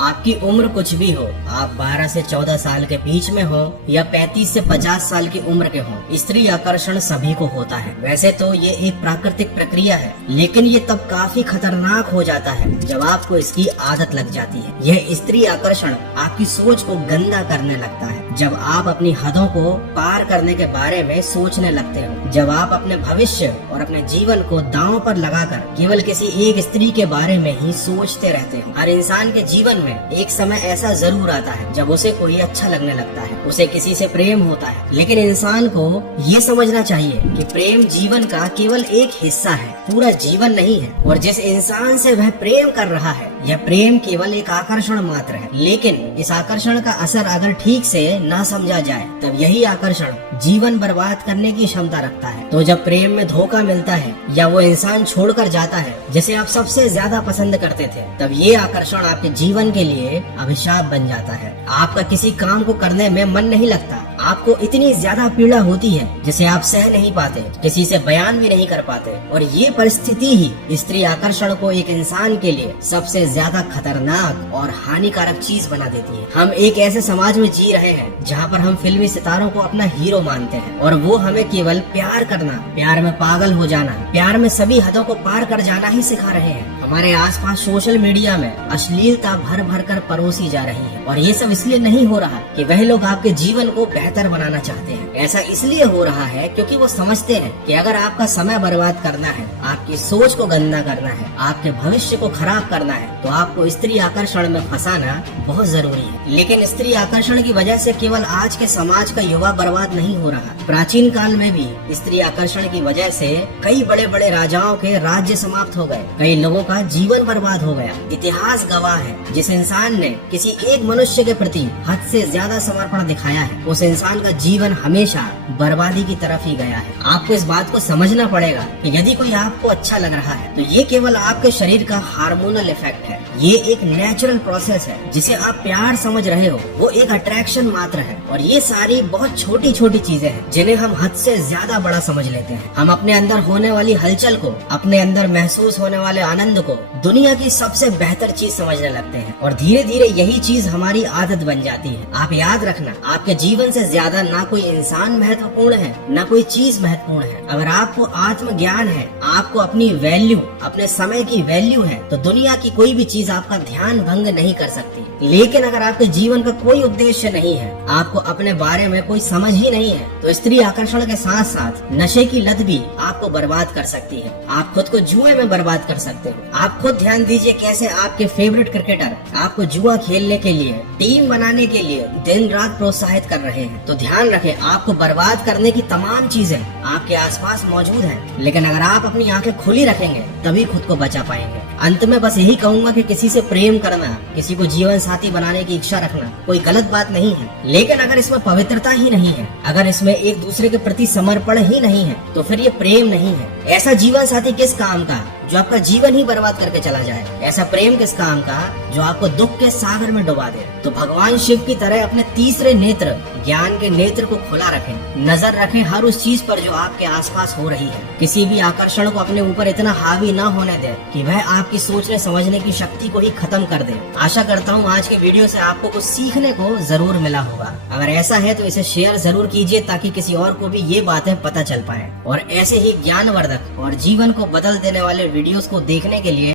आपकी उम्र कुछ भी हो, आप 12 से 14 साल के बीच में हो या 35 से 50 साल की उम्र के हो, स्त्री आकर्षण सभी को होता है। वैसे तो ये एक प्राकृतिक प्रक्रिया है, लेकिन ये तब काफी खतरनाक हो जाता है जब आपको इसकी आदत लग जाती है। यह स्त्री आकर्षण आपकी सोच को गंदा करने लगता है। जब आप अपनी हदों को पार करने के बारे में सोचने लगते हो, जब आप अपने भविष्य और अपने जीवन को दांव पर लगाकर केवल किसी एक स्त्री के बारे में ही सोचते रहते हो। हर इंसान के जीवन में एक समय ऐसा जरूर आता है जब उसे कोई अच्छा लगने लगता है, उसे किसी से प्रेम होता है। लेकिन इंसान को ये समझना चाहिए कि प्रेम जीवन का केवल एक हिस्सा है, पूरा जीवन नहीं है। और जिस इंसान से वह प्रेम कर रहा है, यह प्रेम केवल एक आकर्षण मात्र है। लेकिन इस आकर्षण का असर अगर ठीक से न समझा जाए, तब यही आकर्षण जीवन बर्बाद करने की क्षमता रखता है। तो जब प्रेम में धोखा मिलता है या वो इंसान छोड़कर जाता है जिसे आप सबसे ज्यादा पसंद करते थे, तब ये आकर्षण आपके जीवन के लिए अभिशाप बन जाता है। आपका किसी काम को करने में मन नहीं लगता, आपको इतनी ज्यादा पीड़ा होती है जिसे आप सह नहीं पाते, किसी से बयान भी नहीं कर पाते। और ये परिस्थिति ही स्त्री आकर्षण को एक इंसान के लिए सबसे ज्यादा खतरनाक और हानिकारक चीज बना देती है। हम एक ऐसे समाज में जी रहे हैं जहाँ पर हम फिल्मी सितारों को अपना हीरो मानते हैं और वो हमें केवल प्यार करना, प्यार में पागल हो जाना, प्यार में सभी हदों को पार कर जाना ही सिखा रहे हैं। हमारे आसपास सोशल मीडिया में अश्लीलता भर भर कर परोसी जा रही है, और ये सब इसलिए नहीं हो रहा कि वह लोग आपके जीवन को बेहतर बनाना चाहते हैं। ऐसा इसलिए हो रहा है क्योंकि वो समझते हैं कि अगर आपका समय बर्बाद करना है, आपकी सोच को गंदा करना है, आपके भविष्य को खराब करना है, तो आपको स्त्री आकर्षण में फंसाना बहुत जरूरी है। लेकिन स्त्री आकर्षण की वजह से केवल आज के समाज का युवा बर्बाद नहीं हो रहा। प्राचीन काल में भी स्त्री आकर्षण की वजह से कई बड़े बड़े राजाओं के राज्य समाप्त हो गए, कई लोगों का जीवन बर्बाद हो गया। इतिहास गवाह है, जिस इंसान ने किसी एक मनुष्य के प्रति हद से ज्यादा समर्पण दिखाया है, उस इंसान का जीवन हमेशा बर्बादी की तरफ ही गया है। आपको इस बात को समझना पड़ेगा कि यदि कोई आपको अच्छा लग रहा है तो ये केवल आपके शरीर का हार्मोनल इफेक्ट है। ये एक नेचुरल प्रोसेस है। जिसे आप प्यार समझ रहे हो वो एक अट्रैक्शन मात्र है। और ये सारी बहुत छोटी छोटी चीजें हैं जिन्हें हम हद से ज्यादा बड़ा समझ लेते हैं। हम अपने अंदर होने वाली हलचल को, अपने अंदर महसूस होने वाले आनंद को दुनिया की सबसे बेहतर चीज समझने लगते हैं, और धीरे धीरे यही चीज हमारी आदत बन जाती है। आप याद रखना, आपके जीवन से ज्यादा ना कोई इंसान महत्वपूर्ण है, ना कोई चीज महत्वपूर्ण है। अगर आपको आत्मज्ञान है, आपको अपनी वैल्यू, अपने समय की वैल्यू है, तो दुनिया की कोई भी चीज आपका ध्यान भंग नहीं कर सकती। लेकिन अगर आपके जीवन का कोई उद्देश्य नहीं है, आपको अपने बारे में कोई समझ ही नहीं है, तो स्त्री आकर्षण के साथ साथ नशे की लत भी आपको बर्बाद कर सकती है। आप खुद को जुए में बर्बाद कर सकते हो। आप खुद ध्यान दीजिए कैसे आपके फेवरेट क्रिकेटर आपको जुआ खेलने के लिए, टीम बनाने के लिए दिन रात प्रोत्साहित कर रहे हैं। तो ध्यान रखें, आपको बर्बाद करने की तमाम चीजें आपके आसपास मौजूद हैं, लेकिन अगर आप अपनी आंखें खुली रखेंगे तभी खुद को बचा पाएंगे। अंत में बस यही कहूंगा कि किसी से प्रेम करना, किसी को जीवन साथी बनाने की इच्छा रखना कोई गलत बात नहीं है, लेकिन अगर इसमें पवित्रता ही नहीं है, अगर इसमें एक दूसरे के प्रति समर्पण ही नहीं है, तो फिर ये प्रेम नहीं है। ऐसा जीवन साथी किस काम का जो आपका जीवन ही बर्बाद करके चला जाए? ऐसा प्रेम किस काम का जो आपको दुख के सागर में डुबा दे? तो भगवान शिव की तरह अपने तीसरे नेत्र, ज्ञान के नेत्र को खुला रखें। नजर रखें हर उस चीज पर जो आपके आसपास हो रही है। किसी भी आकर्षण को अपने ऊपर इतना हावी ना होने दें कि वह आपकी सोचने समझने की शक्ति को ही खत्म कर दे। आशा करता हूँ आज के वीडियो से आपको कुछ सीखने को जरूर मिला होगा। अगर ऐसा है तो इसे शेयर जरूर कीजिए ताकि किसी और को भी ये बातें पता चल पाए। और ऐसे ही ज्ञानवर्धक और जीवन को बदल देने वाले वीडियोस को देखने के लिए